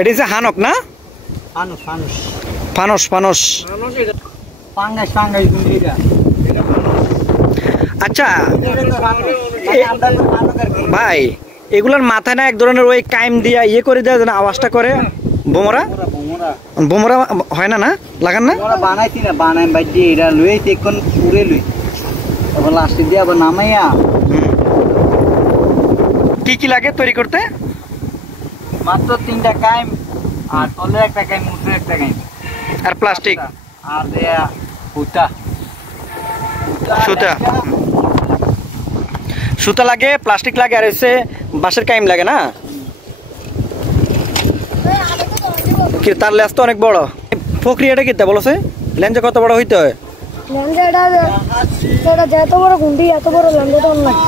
এটা যে হানক না? ফানুস ফানুস ফানস ফানস। পাঙ্গাস পাঙ্গাস গুন্ডিরা। আচ্ছা ভাই, এগুলার মাথায় না এক ধরনের ওই কাইম দিয়া ইয়ে করে দেয় যেন আওয়াজটা করে, বোমরা বোমরা হয় না? না লাগান না? বানাইছি না, বানাই বাই দিয়ে এরা লুই এখন পুরে লুই, আবার লাস্টে দিয়ে আবার নামাইয়া। কি কি লাগে তৈরি করতে? মাত্র 3টা কাইম, আর তলে একটা কাইম, মুখে একটা কাইম, আর প্লাস্টিক আর দেয়া সুতা সুতা সুতা লাগে, প্লাস্টিক লাগে, আর হচ্ছে বাঁশের কাইম লাগে না? কি তার লেজ তো অনেক বড়। প্রক্রিয়াটা কি বলছে? লেন্সে কত বড় হইতে হয়? যত বড় গুন্ডি এত বড় লেন্সটা অনলাইন।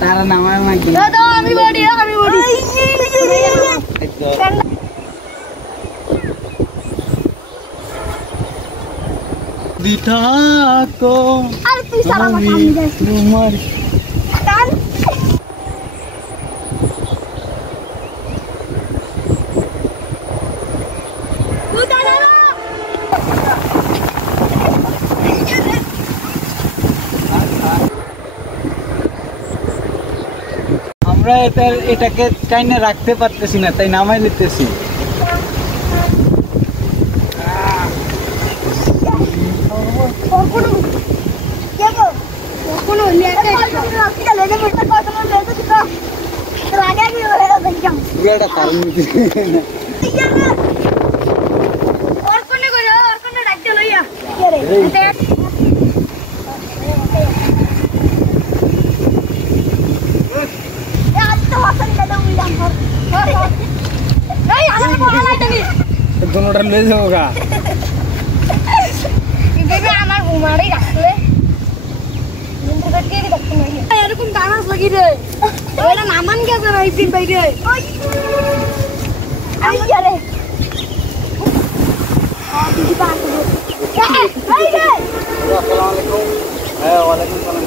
তারা নামায় লাগবে আমি বডি বিঠাকো আর তুই সারা মাথা আমি যাই তোমার কান আমরা এটাকে টাইনে রাখতে পারতেছি না, তাই নামাই নিতেছি। दोनों ले जाओगा আমার ঘুমারেই রাখলে এরকম ডানাস লাগি রে, ওটা নামান গেছে না একদিন বাইরে। আমি গেলে আসসালামু আলাইকুম। হ্যাঁ ওয়ালাইকুম সালাম।